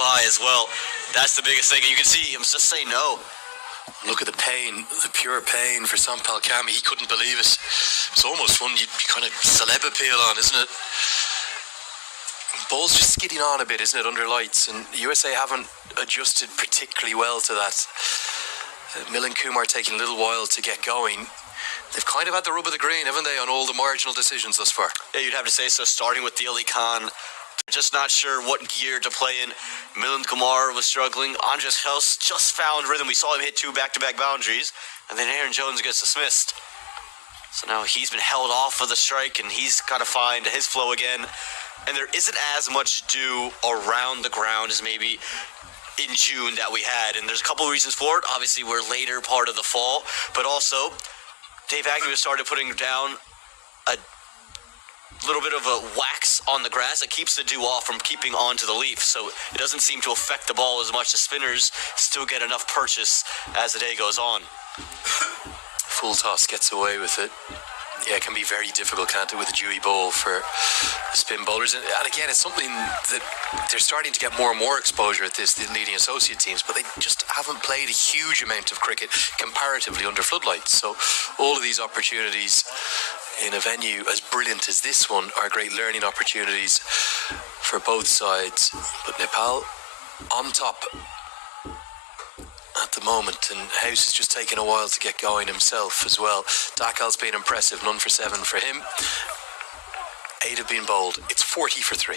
by as well. That's the biggest thing. And you can see him just say no. Look at the pain, the pure pain for Sampal Kami. He couldn't believe it. It's almost one you kind of celeb appeal on, isn't it? Ball's just skidding on a bit, isn't it, under lights? And USA haven't adjusted particularly well to that. Milan Kumar taking a little while to get going. They've kind of had the rub of the green, haven't they, on all the marginal decisions thus far? Yeah, you'd have to say so, starting with the Ali Khan. Just not sure what gear to play in. Milan Kumar was struggling. Andres House just found rhythm. We saw him hit 2 back-to-back boundaries, and then Aaron Jones gets dismissed. So now he's been held off of the strike, and he's got to find his flow again. And there isn't as much dew around the ground as maybe in June that we had. And there's a couple of reasons for it. Obviously, we're later part of the fall, but also Dave Agnew started putting down a little bit of a wax on the grass that keeps the dew off from keeping onto the leaf, so it doesn't seem to affect the ball as much. The spinners still get enough purchase as the day goes on. Full toss gets away with it. Yeah, it can be very difficult, can't it, with a dewy ball for spin bowlers. And again, it's something that they're starting to get more and more exposure at this, the leading associate teams, but they just haven't played a huge amount of cricket comparatively under floodlights. So all of these opportunities in a venue as brilliant as this one are great learning opportunities for both sides. But Nepal on top at the moment, and House has just taken a while to get going himself as well. Dakal's been impressive, none for 7 for him. 8 have been bowled. It's 40 for 3.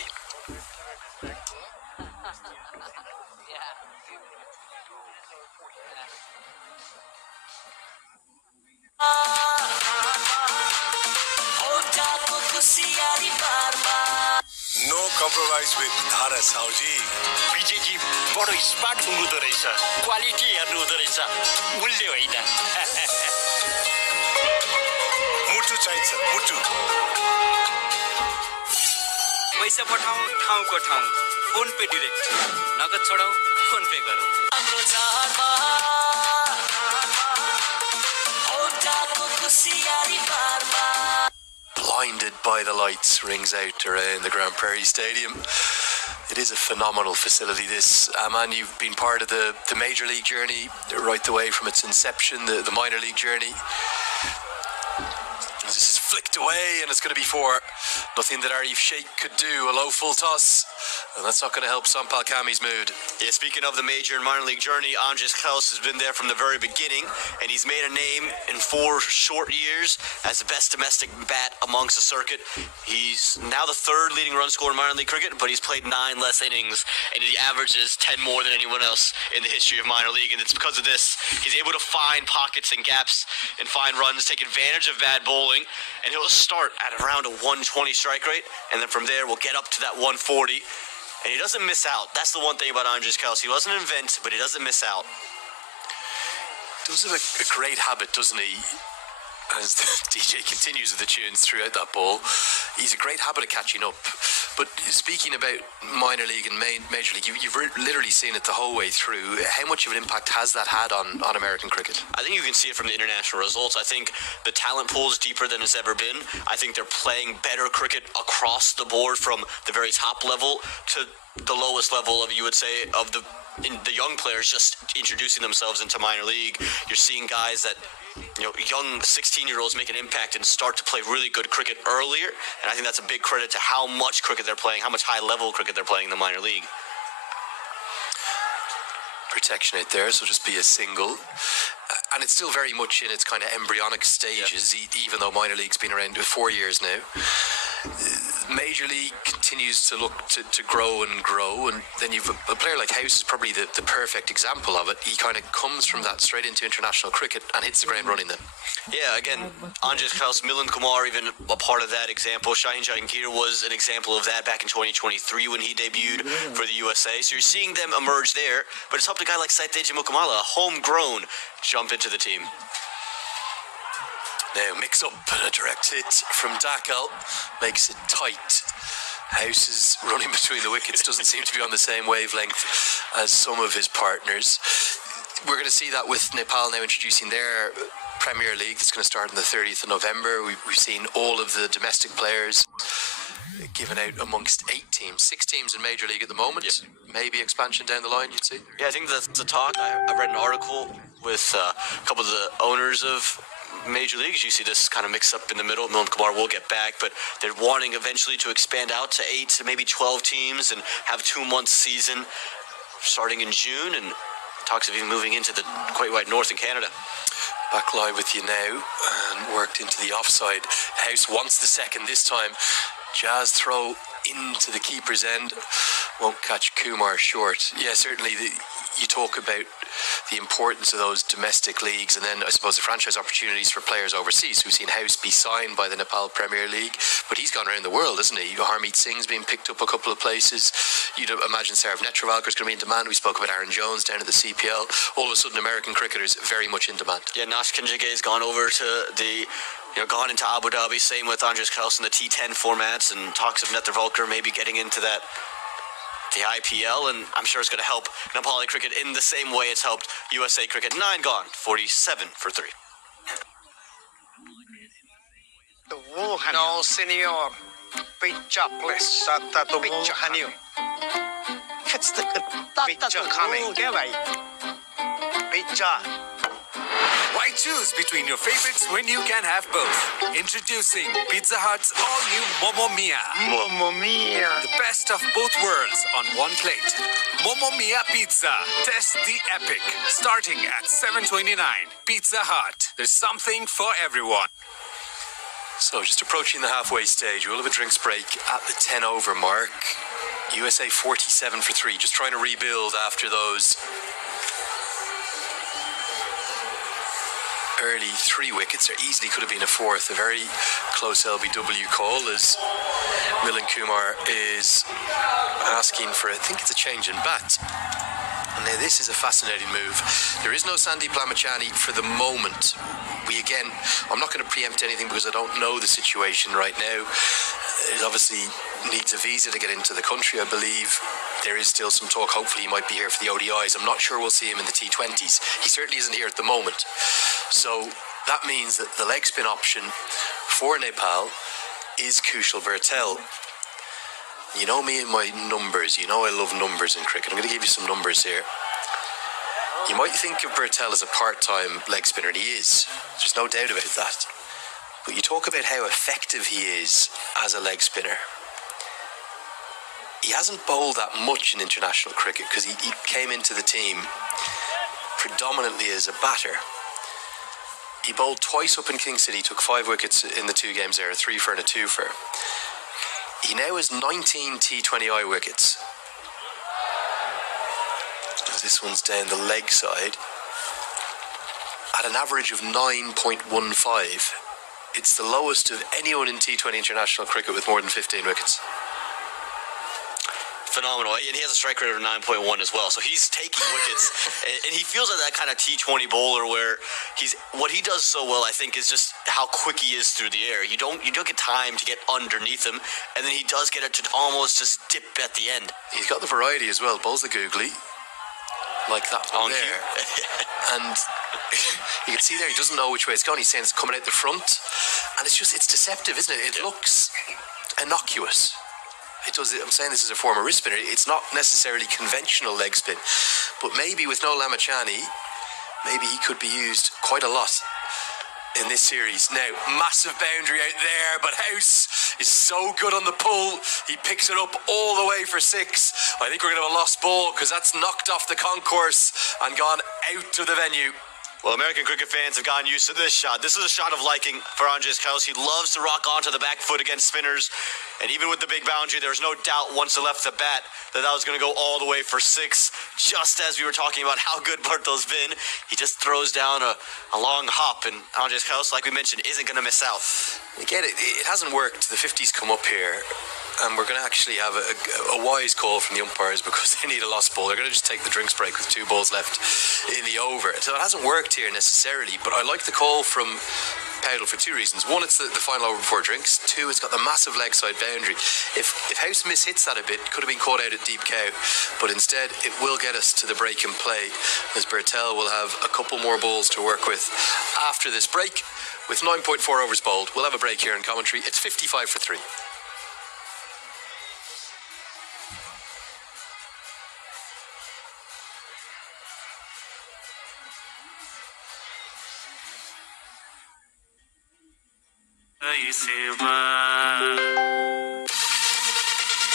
No compromise with Dhara Sauji. Vijayji बडो smart हुनुहुँदो रहेछ quality हेर्नु हुँदो रहेछ मूल्य होइन मुटु चाहिन्छ मुटु पैसा पठाऊ ठाउँको ठाउँ फोन पे डाइरेक्ट नगद छोडाऊ फोन पे गरौँ Blinded by the lights rings out around the Grand Prairie Stadium. It is a phenomenal facility, this. Aman, you've been part of the Major League journey right the way from its inception, the minor league journey. This is flicked away, and it's going to be 4. Nothing that Arif Sheikh could do. A low full toss, and that's not going to help Sampal Kami's mood. Yeah, speaking of the major and minor league journey, Andres Klaus has been there from the very beginning, and he's made a name in 4 short years as the best domestic bat amongst the circuit. He's now the 3rd leading run scorer in minor league cricket, but he's played 9 less innings, and he averages 10 more than anyone else in the history of minor league, and it's because of this. He's able to find pockets and gaps and find runs, take advantage of bad bowling, and he'll start at around a 120 strike rate, and then from there we'll get up to that 140, and he doesn't miss out. That's the one thing about Andres Klaus. He doesn't invent, but he doesn't miss out. Does have a great habit, doesn't he? As the DJ continues with the tunes throughout that ball, he's a great habit of catching up. But speaking about minor league and major league, you've literally seen it the whole way through. How much of an impact has that had on American cricket? I think you can see it from the international results. I think the talent pool is deeper than it's ever been. I think they're playing better cricket across the board, from the very top level to the lowest level of, you would say, of the young players just introducing themselves into minor league. You're seeing guys that, young 16-year-olds make an impact and start to play really good cricket earlier, and I think that's a big credit to how much cricket they're playing, how much high-level cricket they're playing in the minor league. Protection out there, so just be a single. And it's still very much in its kind of embryonic stages, even though minor league's been around for 4 years now. Major League continues to look to grow and grow, and then you've a player like House is probably the perfect example of it. He kind of comes from that straight into international cricket and hits the ground running then. Yeah, again, Andres Klaus, Milan Kumar, even a part of that example. Shaheen Jahangir was an example of that back in 2023 when he debuted for the USA. So you're seeing them emerge there, but it's helped a guy like Saiteja Mukamala, a homegrown, jump into the team. Now mix up and a direct hit from Dakal makes it tight. House is running between the wickets, doesn't seem to be on the same wavelength as some of his partners. We're going to see that with Nepal now introducing their Premier League that's going to start on the 30th of November. We've seen all of the domestic players given out amongst 8 teams. 6 teams in Major League at the moment. Yep. Maybe expansion down the line, you'd see. Yeah, I think that's the talk. I read an article with a couple of the owners of Major Leagues. You see this kind of mix up in the middle. Milan Kumar will get back, but they're wanting eventually to expand out to 8 to maybe 12 teams and have 2-month season starting in June, and talks of even moving into the quite wide north in Canada. Back live with you now, and worked into the offside. House wants the second this time. Jazz throw into the keeper's end. Won't catch Kumar short. Yeah, certainly you talk about the importance of those domestic leagues, and then I suppose the franchise opportunities for players overseas. We've seen House be signed by the Nepal Premier League, but he's gone around the world, isn't he? Harmeet Singh's been picked up a couple of places. You'd imagine Sarav Netravalkar's going to be in demand. We spoke about Aaron Jones down at the CPL. All of a sudden, American cricketers very much in demand. Yeah, Nash Kinjigay's gone over to the, gone into Abu Dhabi. Same with Andres Kraus in the T10 formats, and talks of Netravalkar maybe getting into the IPL, and I'm sure it's going to help Nepali cricket in the same way it's helped USA cricket. 9 gone, 47 for 3. No, senor. Picture, please. Picture, honey. Picture coming. Picture. Why choose between your favorites when you can have both? Introducing Pizza Hut's all-new Momo Mia. Mamma mia. The best of both worlds on one plate. Momo Mia Pizza. Test the epic. Starting at $7.29. Pizza Hut. There's something for everyone. So just approaching the halfway stage. We'll have a drinks break at the 10 over mark. USA 47 for 3. Just trying to rebuild after those early 3 wickets. There easily could have been a 4th. A very close LBW call as Milan Kumar is asking for, I think it's a change in bat. And now this is a fascinating move. There is no Sandeep Lamachani for the moment. I'm not going to preempt anything because I don't know the situation right now. It obviously needs a visa to get into the country. I believe there is still some talk. Hopefully he might be here for the ODIs. I'm not sure we'll see him in the T20s. He certainly isn't here at the moment. So that means that the leg spin option for Nepal is Kushal Bertel. You know me and my numbers. You know I love numbers in cricket. I'm going to give you some numbers here. You might think of Bertel as a part-time leg spinner, and he is. There's no doubt about that. But you talk about how effective he is as a leg spinner. He hasn't bowled that much in international cricket because he came into the team predominantly as a batter. He bowled twice up in King City, took 5 wickets in the 2 games there, a 3 for and a 2 for. He now has 19 T20I wickets. This one's down the leg side at an average of 9.15. It's the lowest of anyone in T20 international cricket with more than 15 wickets. Phenomenal. And he has a strike rate of 9.1 as well. So he's taking wickets. And he feels like that kind of T20 bowler where what he does so well, I think, is just how quick he is through the air. You don't get time to get underneath him, and then he does get it to almost just dip at the end. He's got the variety as well. Bowls the googly, like that one there. And you can see there he doesn't know which way it's going. He's saying it's coming out the front. And it's deceptive, isn't it? It looks innocuous. It does. I'm saying this is a former wrist spinner. It's not necessarily conventional leg spin, but maybe with no Lamachani, maybe he could be used quite a lot in this series. Now, massive boundary out there, but House is so good on the pull. He picks it up all the way for 6. I think we're going to have a lost ball because that's knocked off the concourse and gone out of the venue. Well, American cricket fans have gotten used to this shot. This is a shot of liking for Andres Kraus. He loves to rock onto the back foot against spinners. And even with the big boundary, there was no doubt once it left the bat that was going to go all the way for 6. Just as we were talking about how good Bartol's been, he just throws down a long hop. And Andres Kraus, like we mentioned, isn't going to miss out. Again, it hasn't worked. The 50s come up here. And we're going to actually have a wise call from the umpires because they need a lost ball. They're going to just take the drinks break with 2 balls left in the over. So it hasn't worked here necessarily, but I like the call from Powdell for 2 reasons. One, it's the final over before drinks. 2, it's got the massive leg side boundary. If House mishits that a bit, it could have been caught out at deep cow, but instead it will get us to the break and play as Bertel will have a couple more balls to work with after this break. With 9.4 overs bowled, we'll have a break here in commentary. It's 55 for 3. सेवा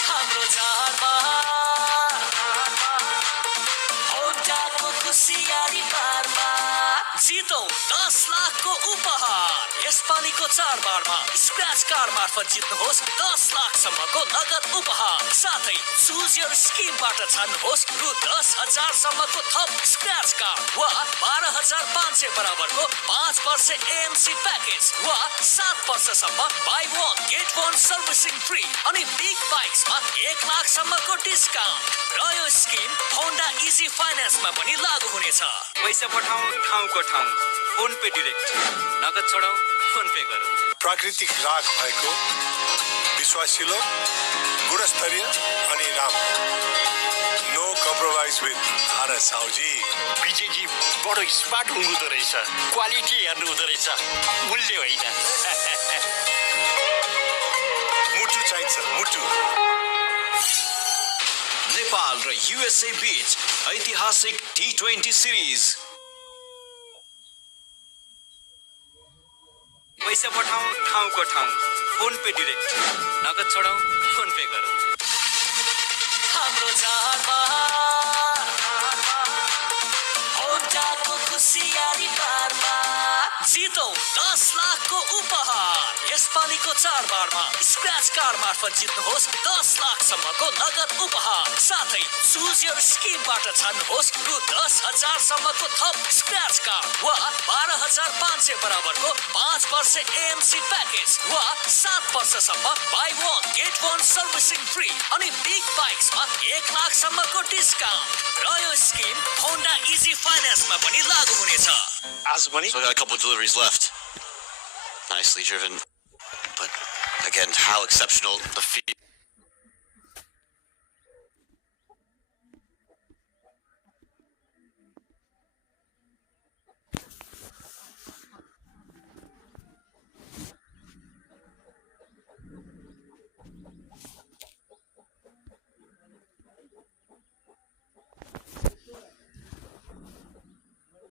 हाम्रो चाडबाड औटाको खुसियाली बारमा जितौँ 10 लाखको उपहार यसपालिको चाडबाडमा scratch card मार्फत जित्नुहोस् 10 लाखसम्मको नगद उपहार साथै चुज योर स्किमबाट छान्नुहोस् रु 10,000 सम्मको थप स्क्रैच कार्ड वा 12,500 बराबरको 5 वर्ष एएमसी प्याकेज वा 7 वर्षसम्म बाई 1 गेट 1 सर्भिसिङ फ्री अनि बिग बाइक्समा 1 लाखसम्मको डिस्काउन्ट र यो स्किम होन्डा इजी फाइनान्समा पनि लागू हुनेछ। पैसा पठाऊ ठाउँको ठाउँ फोन पे डिरेक्ट नगद छोडाऊ फोन पे गरौँ। प्राकृतिक राग भएको विश्वासिलो गुणस्तरीय अनि राम्रो no compromise with RS Sauji. विजयजी बडो स्मार्ट हुनुहुँदो रहेछ क्वालिटी हेर्नु हुँदो रहेछ मूल्य होइन मुटु चाहिन्छ मुटु। नेपाल र युएसए बीच ऐतिहासिक T20 सिरिज। पैसा पठाऊ ठाउँको ठाउँ फोन पे डिरेक्ट नगद छोडाऊ फोन पे गरौँ। हाम्रो चाडबाड औटाको खुसियाली बारमा जितौँ 10 लाखको उपहार यसपालिको चाडबाडमा स्क्रैच कार्ड मार्फत जित्नुहोस् 10 लाखसम्मको नगद उपहार साथै चुज योर स्किमबाट छान्नुहोस् रु 10,000 सम्मको थप स्क्रैच कार्ड वा 12,500 बराबरको 5 वर्ष एएमसी प्याकेज वा 7 वर्षसम्म बाई 1 गेट 1 सर्भिसिङ फ्री अनि बिग बाइक्समा 1 लाखसम्मको डिस्काउन्ट र यो स्किम होन्डा इजी फाइनान्समा पनि लागू हुनेछ। आज पनि So we got a couple deliveries left. Nicely driven. But again, how exceptional the field